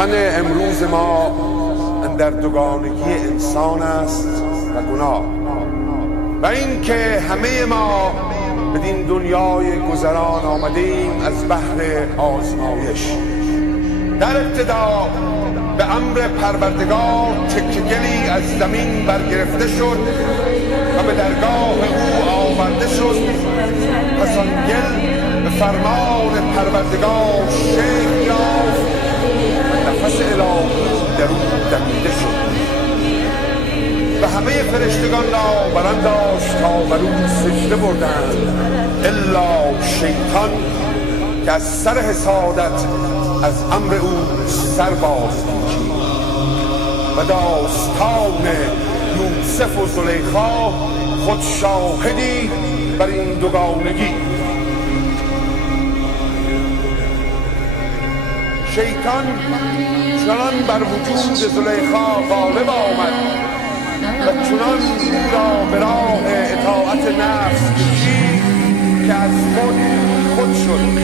سخن امروز ما در دوگانگی انسان است و گناه و اینکه همه ما بدین دنیای گذران آمدیم از بحر آزمایش. در ابتدا به امر پروردگار تکه گلی از زمین برگرفته شد و به درگاه او آورده شد. پس آن گل به فرمان پروردگار شکل یافت و نفس الهی در او دمیده شد و همه فرشتگان را برانداشت تا بر او سجده بردند الا شیطان که از سر حسادت از امر او سر باز کشید. و داستان یوسف و زلیخا خود شاهدی بر این دوگانگی. شیطان چنان بر وجود زلیخا غالب آمد و چنان او را به راه اطاعت نفس کشید که از خود شد.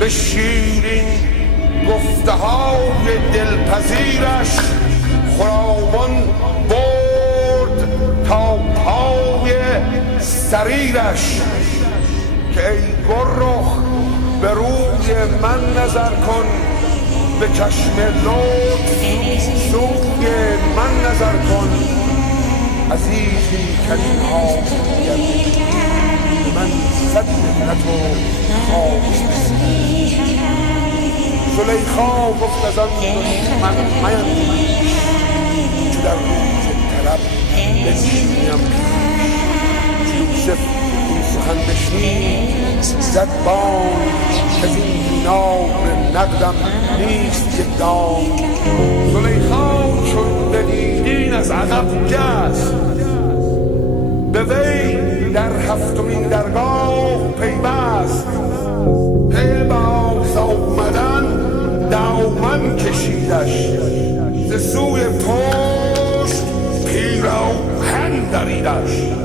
به شیرین گفته های دلپذیرش خرابان برد تا پای سریرش که ای گررخ به روی من نظر کن، به چشم لطف سوی من نظر کن. عزیزی کلمها من صد منت و خواهی. زلیخا گفت از آن من میندیش چو در روز طلب بنشینم. یوسف این سخن بشنید زد بانگ که این دینار نقدم نیست یک دام. زلیخا چون بدید از عقب جست به وی در هفتمین درگاه پیوست. پی باز آمدن دامن کشیدش ز سوی پشت پیراهن دریدش.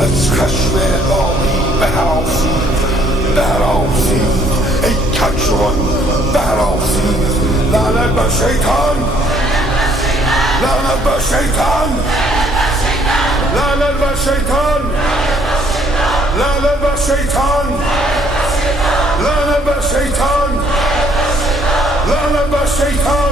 از خشم الهی بهراسی ای کجروان بهراسی. لعنت بر شیطان، لعنت بر شیطان، لعنت بر شیطان، لعنت بر شیطان، لعنت بر شیطان، لعنت بر شیطان.